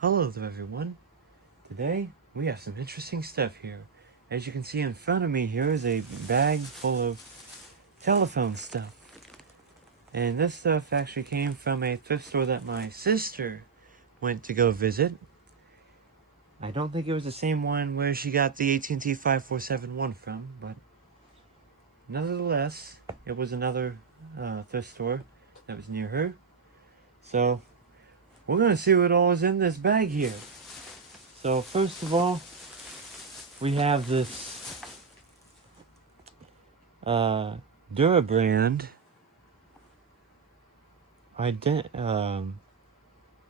Hello there everyone. Today we have some interesting stuff here. As you can see in front of me here is a bag full of telephone stuff. And this stuff actually came from a thrift store that my sister went to go visit. I don't think it was the same one where she got the AT&T 5471 from, but nevertheless, it was another thrift store that was near her. So we're going to see what all is in this bag here. So first of all, we have this Durabrand identifica.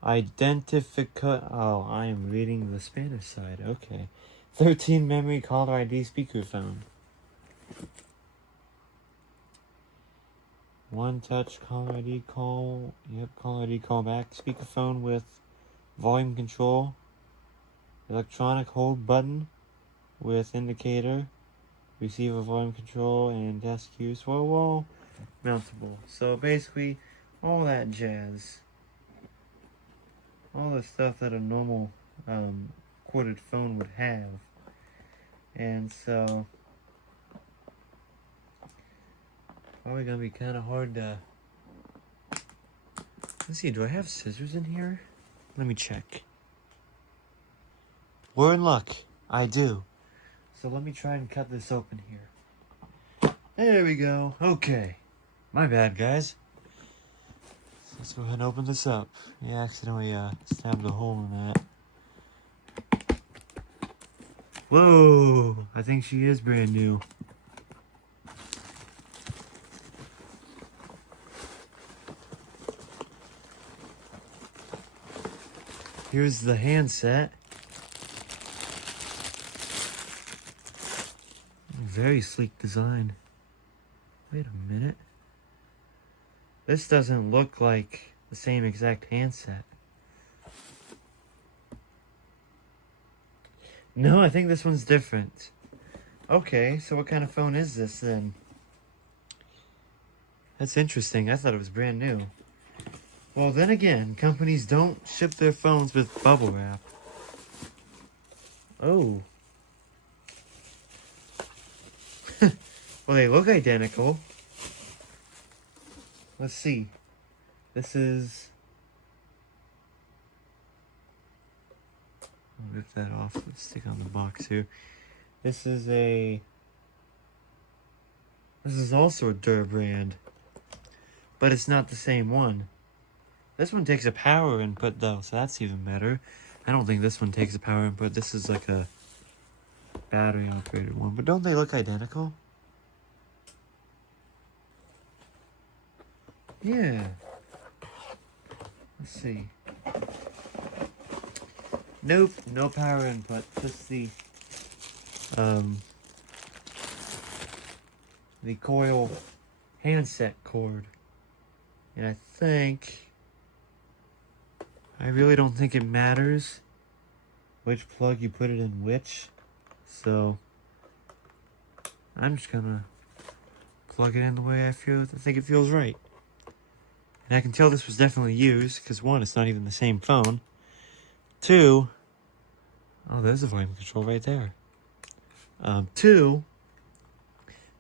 Oh, I am reading the Spanish side. Okay, 13 memory caller ID speakerphone. One touch caller ID call. Yep, caller ID callback. Speakerphone with volume control. Electronic hold button with indicator. Receiver volume control and desk use. Wall mountable. So basically, all that jazz. All the stuff that a normal corded phone would have. And so probably gonna be kind of hard to. Let's see, do I have scissors in here? Let me check. We're in luck. I do. So let me try and cut this open here. There we go. Okay. My bad, guys. Let's go ahead and open this up. Yeah, accidentally stabbed a hole in that. Whoa! I think she is brand new. Here's the handset. Very sleek design. Wait a minute. This doesn't look like the same exact handset. No, I think this one's different. Okay, so what kind of phone is this then? That's interesting. I thought it was brand new. Well, then again, companies don't ship their phones with bubble wrap. Oh. Well, they look identical. Let's see. This is... I'll rip that off. Let's stick on the box here. This is also a Durabrand. But it's not the same one. This one takes a power input though, so that's even better. I don't think this one takes a power input. This is like a battery operated one. But don't they look identical? Yeah. Let's see. Nope, no power input. Just the coil handset cord. And I really don't think it matters which plug you put it in which. So I'm just gonna plug it in the way I think it feels right. And I can tell this was definitely used, because one, it's not even the same phone. Two, oh, there's the volume control right there. Two,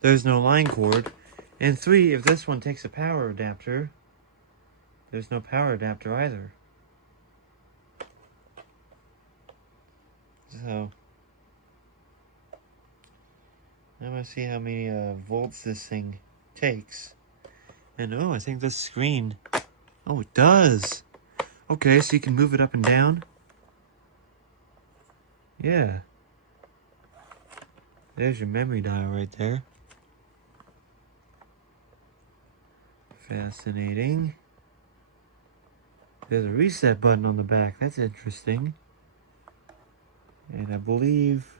there's no line cord. And three, if this one takes a power adapter, there's no power adapter either. So, I'm gonna see how many volts this thing takes. And oh, I think this screen, oh, it does. Okay, so you can move it up and down. Yeah. There's your memory dial right there. Fascinating. There's a reset button on the back. That's interesting. And I believe...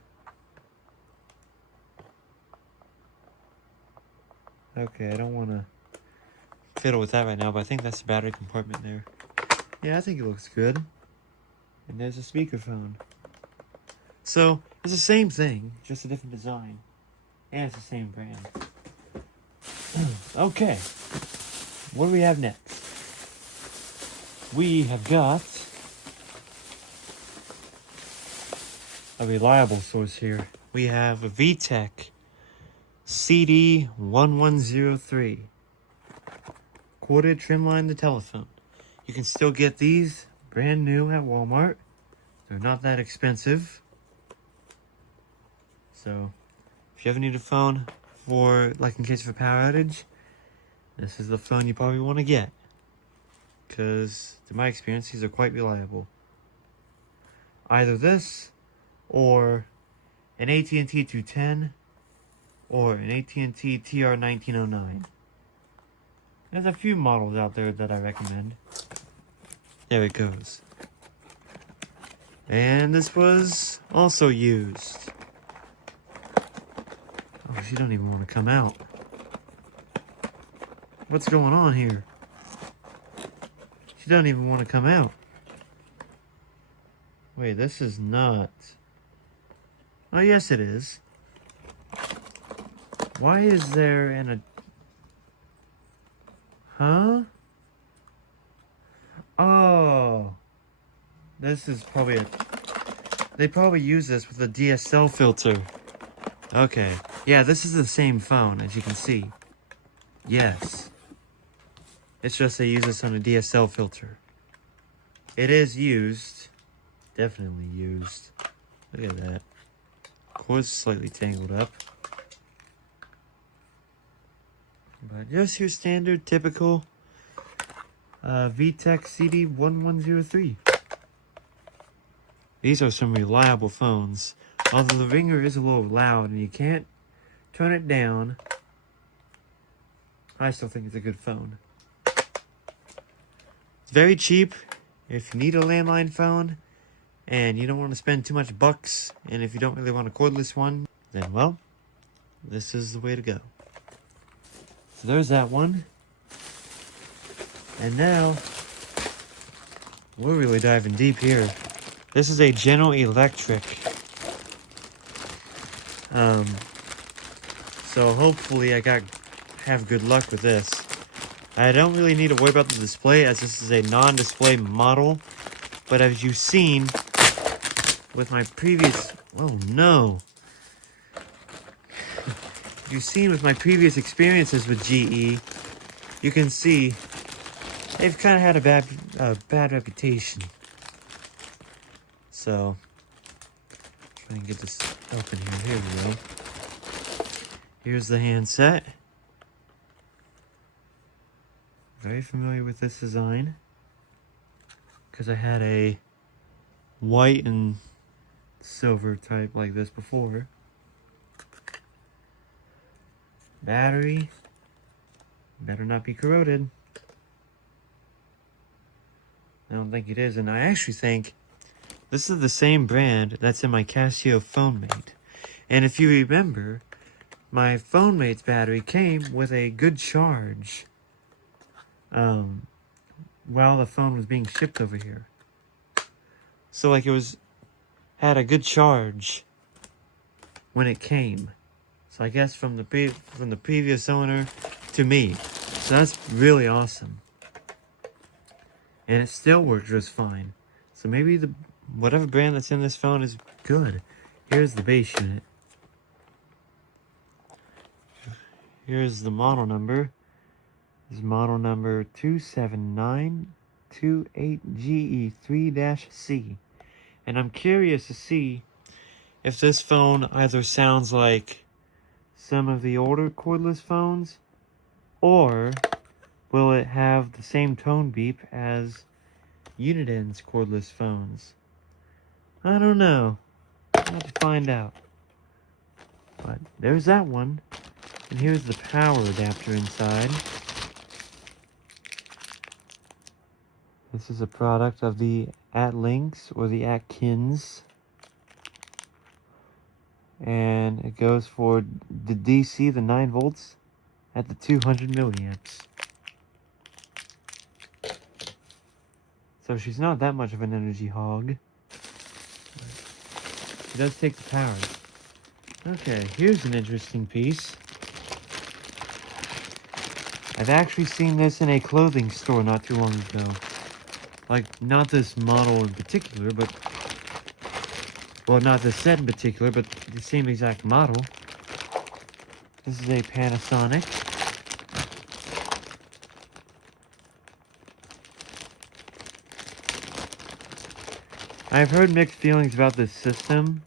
Okay, I don't want to fiddle with that right now, but I think that's the battery compartment there. Yeah, I think it looks good. And there's a speakerphone. So, it's the same thing, just a different design. And it's the same brand. Okay. What do we have next? We have got a reliable source here. We have a VTech CD1103. Corded trimline the telephone. You can still get these brand new at Walmart. They're not that expensive. So, if you ever need a phone for, like, in case of a power outage, this is the phone you probably want to get. Because, to my experience, these are quite reliable. Either this, or an AT&T 210, or an AT&T TR1909. There's a few models out there that I recommend. There it goes. And this was also used. Oh, she don't even want to come out. What's going on here? She don't even want to come out. Wait, this is not... Oh, yes it is. Why is there a... Huh? Oh. This is probably a... They probably use this with a DSL filter. Okay. Yeah, this is the same phone, as you can see. Yes. It's just they use this on a DSL filter. It is used. Definitely used. Look at that. Cord's slightly tangled up. But just your standard, typical VTech CD1103. These are some reliable phones. Although the ringer is a little loud and you can't turn it down, I still think it's a good phone. It's very cheap if you need a landline phone and you don't want to spend too much bucks, and if you don't really want a cordless one, then well, this is the way to go. So there's that one. And now, we're really diving deep here. This is a General Electric. So hopefully I have good luck with this. I don't really need to worry about the display, as this is a non-display model. But as you've seen with my previous... Oh no! You've seen with my previous experiences with GE, you can see they've kind of had a bad reputation. So, try and get this open here. Here we go. Here's the handset. Very familiar with this design, because I had a white and silver type like this before. Battery. Better not be corroded. I don't think it is, and I actually think this is the same brand that's in my Casio PhoneMate. And if you remember, my PhoneMate's battery came with a good charge while the phone was being shipped over here. So like it had a good charge when it came. So I guess from the previous owner to me. So that's really awesome. And it still works just fine. So maybe whatever brand that's in this phone is good. Here's the base unit. Here's the model number. This is model number 27928GE3-C. And I'm curious to see if this phone either sounds like some of the older cordless phones, or will it have the same tone beep as United's cordless phones? I don't know. I'll have to find out. But there's that one. And here's the power adapter inside. This is a product of the Atlinks or the Atkins. And it goes for the DC, the 9 volts, at the 200 milliamps. So she's not that much of an energy hog. She does take the power. Okay, here's an interesting piece. I've actually seen this in a clothing store not too long ago. Like, not this model in particular, but Well, not this set in particular, but the same exact model. This is a Panasonic. I've heard mixed feelings about this system.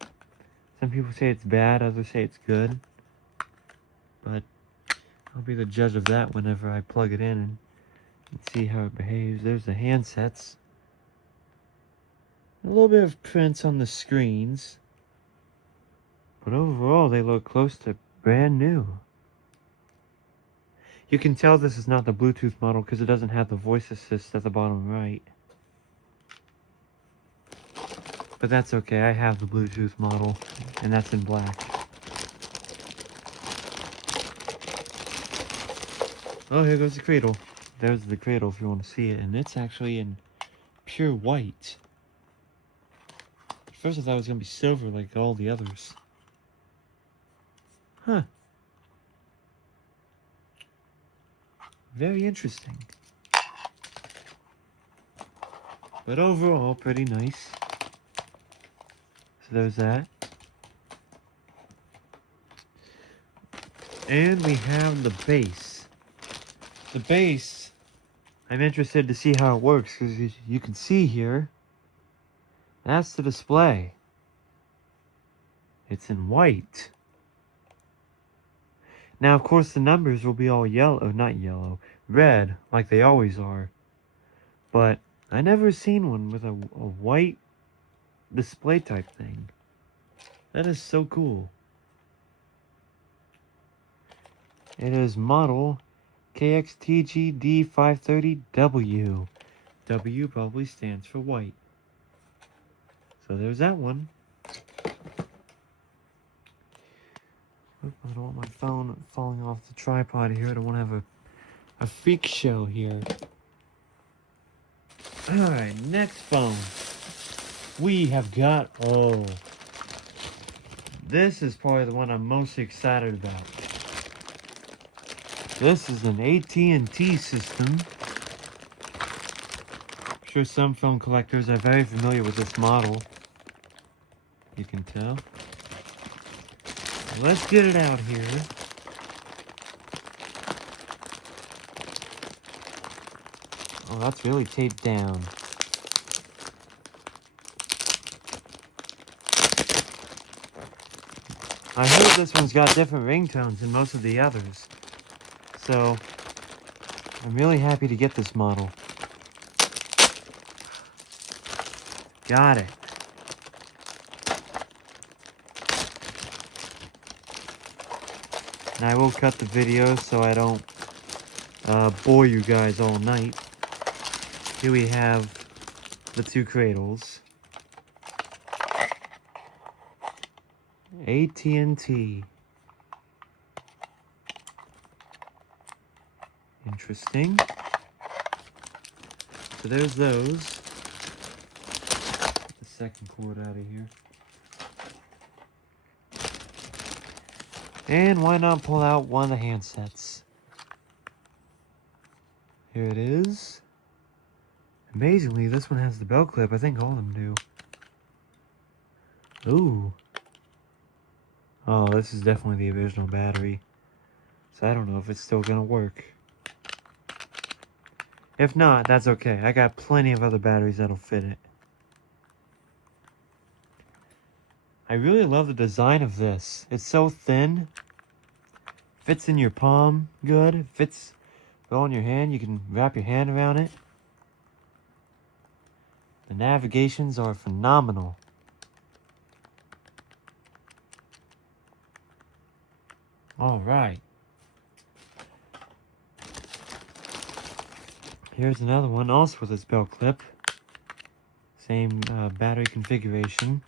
Some people say it's bad, others say it's good. But I'll be the judge of that whenever I plug it in and see how it behaves. There's the handsets. A little bit of prints on the screens. But overall, they look close to brand new. You can tell this is not the Bluetooth model because it doesn't have the voice assist at the bottom right. But that's okay, I have the Bluetooth model, and that's in black. Oh, here goes the cradle. There's the cradle if you want to see it, and it's actually in pure white. At first I thought it was going to be silver like all the others. Huh. Very interesting. But overall, pretty nice. So there's that. And we have the base. The base, I'm interested to see how it works because you can see here, that's the display. It's in white. Now, of course, the numbers will be all yellow, not yellow, red, like they always are. But I never seen one with a white display type thing. That is so cool. It is model KXTGD530W. W probably stands for white. So there's that one. Oop, I don't want my phone falling off the tripod here. I don't want to have a freak show here. Alright, next phone. We have got, oh, this is probably the one I'm most excited about. This is an AT&T system. I'm sure some phone collectors are very familiar with this model. You can tell. Let's get it out here. Oh, that's really taped down. I heard this one's got different ringtones than most of the others. So, I'm really happy to get this model. Got it. And I will cut the video so I don't bore you guys all night. Here we have the two cradles. AT&T. Interesting. So there's those. Get the second cord out of here. And why not pull out one of the handsets? Here it is. Amazingly, this one has the belt clip. I think all of them do. Ooh. Oh, this is definitely the original battery. So I don't know if it's still gonna work. If not, that's okay. I got plenty of other batteries that'll fit it. I really love the design of this. It's so thin. Fits in your palm good. Fits well in your hand. You can wrap your hand around it. The navigations are phenomenal. Alright. Here's another one, also with its belt clip. Same battery configuration.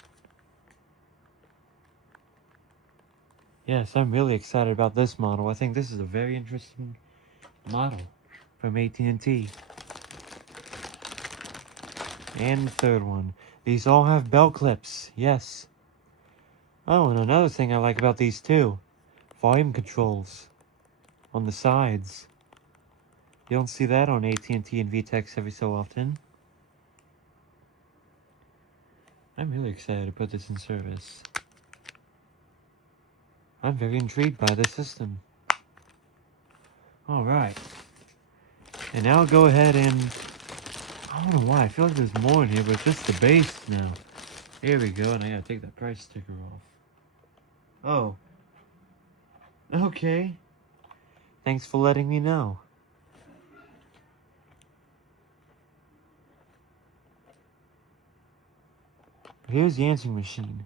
Yes, I'm really excited about this model. I think this is a very interesting model from AT&T. And the third one. These all have belt clips, yes. Oh, and another thing I like about these too. Volume controls on the sides. You don't see that on AT&T and VTEX every so often. I'm really excited to put this in service. I'm very intrigued by this system. Alright. And now I'll go ahead and... I don't know why, I feel like there's more in here, but it's just the base now. Here we go, and I gotta take that price sticker off. Oh. Okay. Thanks for letting me know. Here's the answering machine.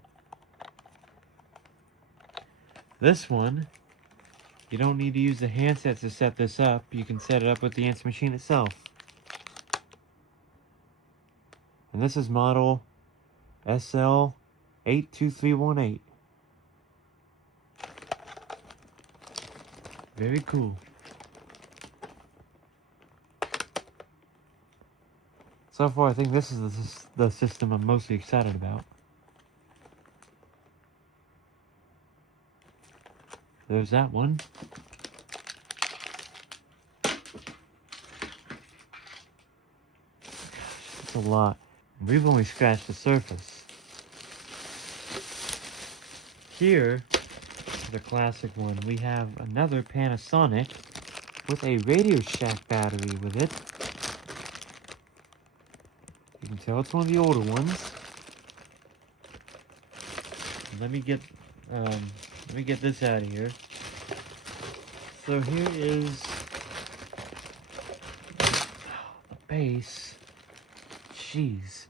This one, you don't need to use the handset to set this up. You can set it up with the answering machine itself. And this is model SL82318. Very cool. So far, I think this is the system I'm mostly excited about. There's that one. It's a lot. We've only scratched the surface. Here, the classic one, we have another Panasonic with a Radio Shack battery with it. You can tell it's one of the older ones. Let me get this out of here. So here is the base. Jeez.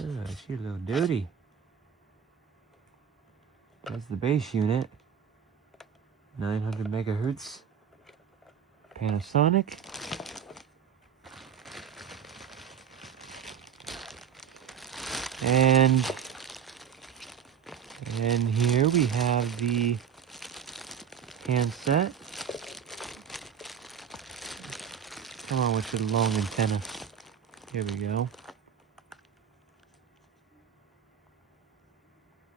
Oh, she's a little dirty. That's the base unit. 900 megahertz. Panasonic. And here we have the handset. Come on with your long antenna. Here we go.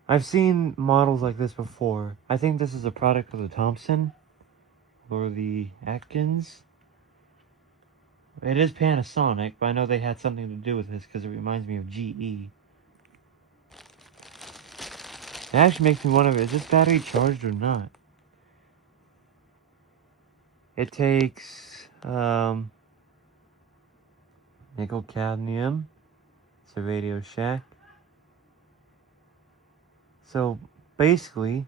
I've seen models like this before. I think this is a product of the Thompson or the Atkins. It is Panasonic, but I know they had something to do with this because it reminds me of GE. It actually makes me wonder, is this battery charged or not? It takes nickel cadmium. It's a Radio Shack. So basically,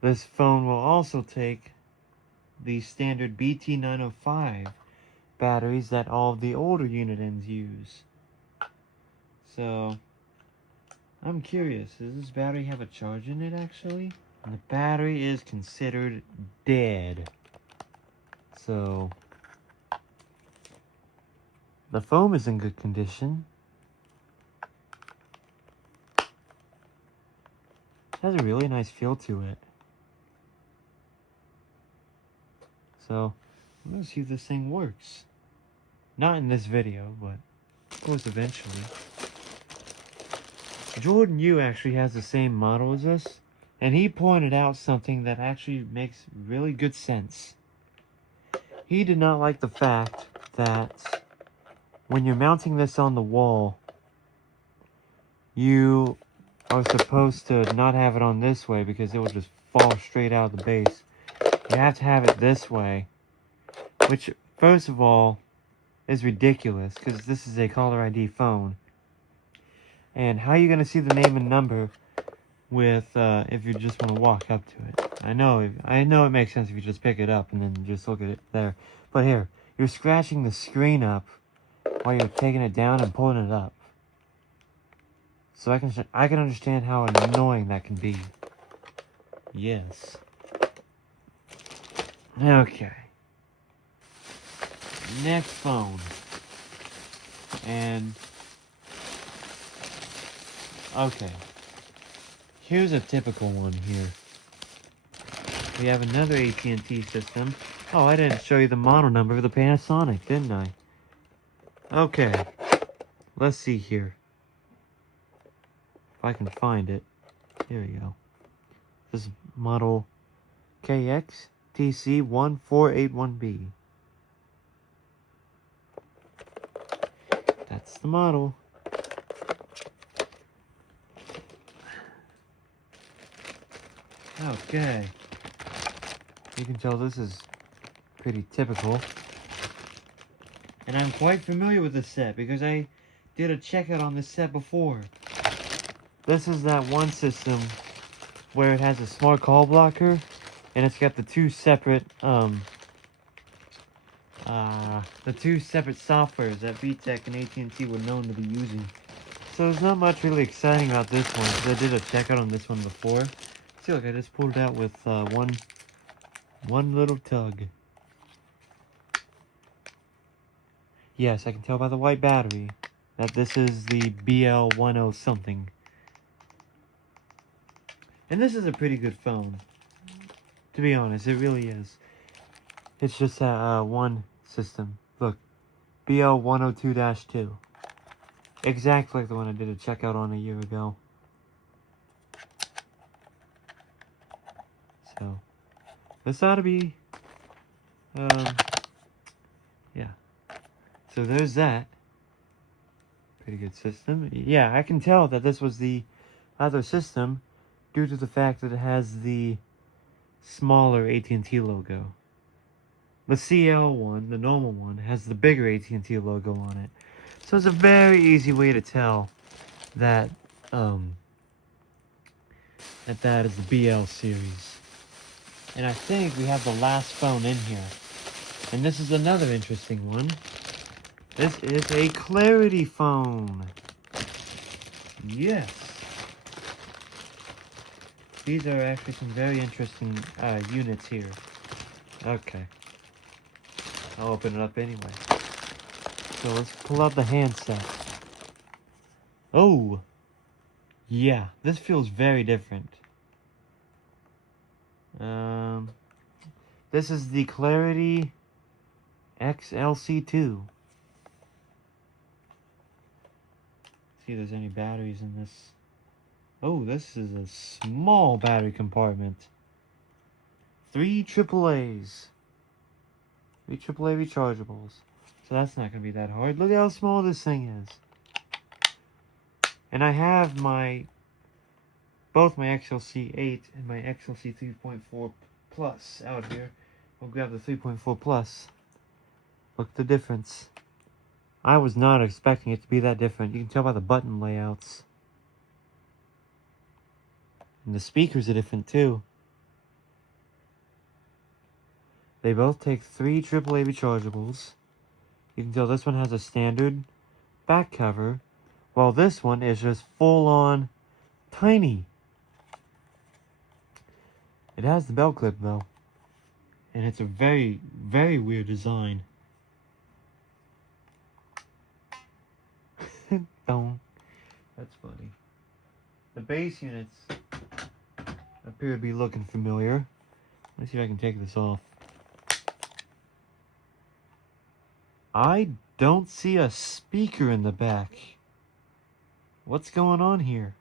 this phone will also take the standard BT905 batteries that all of the older unit ends use. So I'm curious, does this battery have a charge in it actually? And the battery is considered dead. So the foam is in good condition. It has a really nice feel to it. So I'm gonna see if this thing works. Not in this video, but of course eventually. Jordan Yu actually has the same model as us, and he pointed out something that actually makes really good sense. He did not like the fact that when you're mounting this on the wall, you are supposed to not have it on this way because it will just fall straight out of the base. You have to have it this way, which first of all is ridiculous because this is a caller ID phone. And how are you going to see the name and number with if you just want to walk up to it? I know it makes sense if you just pick it up and then just look at it there. But here, you're scratching the screen up while you're taking it down and pulling it up. So I can understand how annoying that can be. Yes. Okay. Next phone. And okay. Here's a typical one here. We have another AT&T system. Oh, I didn't show you the model number of the Panasonic, didn't I? Okay. Let's see here. If I can find it. Here we go. This is model KXTC1481B. That's That's the model. Okay. You can tell this is pretty typical. And I'm quite familiar with this set because I did a checkout on this set before. This is that one system where it has a smart call blocker and it's got the two separate softwares that VTech and AT&T were known to be using. So there's not much really exciting about this one because I did a checkout on this one before. See, look, I just pulled it out with one little tug. Yes, I can tell by the white battery that this is the BL10 something. And this is a pretty good phone. To be honest, it really is. It's just that one system. Look, BL102-2. Exactly like the one I did a checkout on a year ago. So, this ought to be, yeah. So there's that. Pretty good system. Yeah, I can tell that this was the other system due to the fact that it has the smaller AT&T logo. The CL one, the normal one, has the bigger AT&T logo on it. So it's a very easy way to tell that that is the BL series. And I think we have the last phone in here. And this is another interesting one. This is a Clarity phone. Yes. These are actually some very interesting units here. Okay. I'll open it up anyway. So let's pull out the handset. Oh! Yeah, this feels very different. This is the Clarity XLC2. See if there's any batteries in this. Oh, this is a small battery compartment. 3 AAAs. 3 AAA rechargeables. So that's not going to be that hard. Look how small this thing is. And I have both my XLC8 and my XLC 3.4 Plus out here. We'll grab the 3.4 Plus. Look at the difference. I was not expecting it to be that different. You can tell by the button layouts. And the speakers are different too. They both take 3 AAA rechargeables. You can tell this one has a standard back cover, while this one is just full-on tiny. It has the belt clip though. And it's a very, very weird design. Don't. That's funny. The base units appear to be looking familiar. Let's see if I can take this off. I don't see a speaker in the back. What's going on here?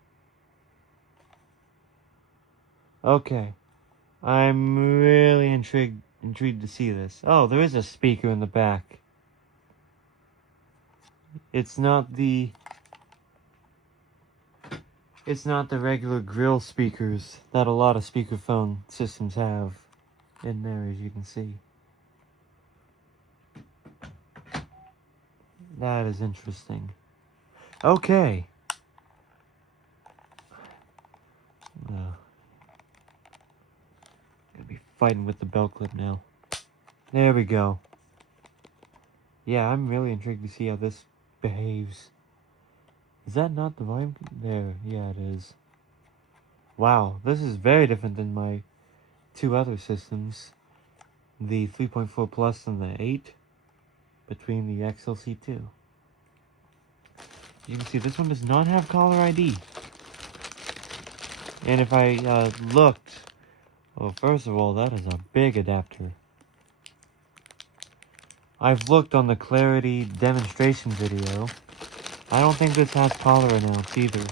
Okay. I'm really intrigued to see this. Oh, there is a speaker in the back. It's not the regular grill speakers that a lot of speakerphone systems have in there, as you can see. That is interesting. Okay. Gonna be fighting with the belt clip now. There we go. Yeah, I'm really intrigued to see how this behaves. Is that not the volume? There, yeah, it is. Wow, this is very different than my 2 other systems. The 3.4 Plus and the 8. Between the XLC2. You can see this one does not have caller ID. And if I looked, well, first of all, that is a big adapter. I've looked on the Clarity demonstration video. I don't think this has caller announce either.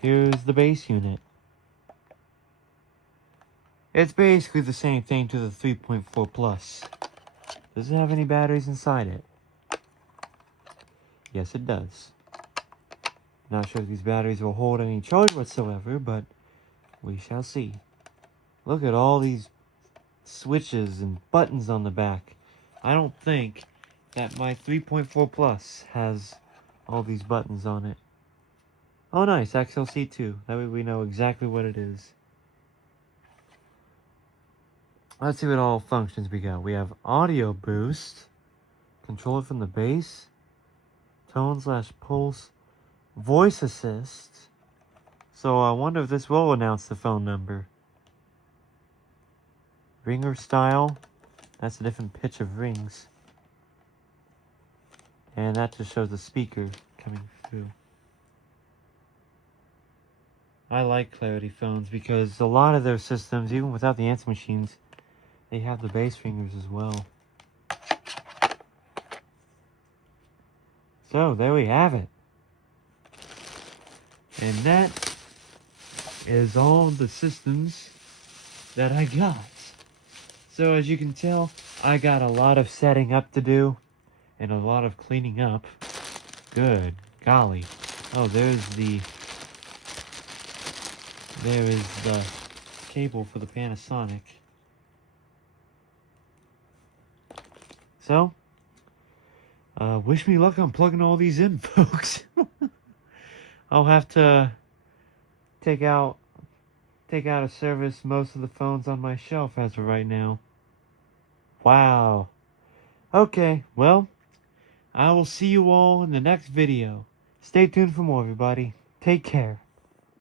Here's the base unit. It's basically the same thing to the 3.4 Plus. Does it have any batteries inside it? Yes, it does. Not sure if these batteries will hold any charge whatsoever, but we shall see. Look at all these switches and buttons on the back. I don't think that my 3.4 Plus has all these buttons on it. Oh nice, XLC2. That way we know exactly what it is. Let's see what all functions we got. We have audio boost, control it from the bass, tone/pulse, voice assist. So I wonder if this will announce the phone number. Ringer style, that's a different pitch of rings. And that just shows the speaker coming through. I like Clarity phones because a lot of their systems, even without the answer machines, they have the bass ringers as well. So there we have it. And that is all the systems that I got. So as you can tell, I got a lot of setting up to do and a lot of cleaning up. Good golly. Oh, there is the cable for the Panasonic. So, wish me luck on plugging all these in, folks. I'll have to take out of service most of the phones on my shelf as of right now. Wow. Okay, well, I will see you all in the next video. Stay tuned for more, everybody. Take care.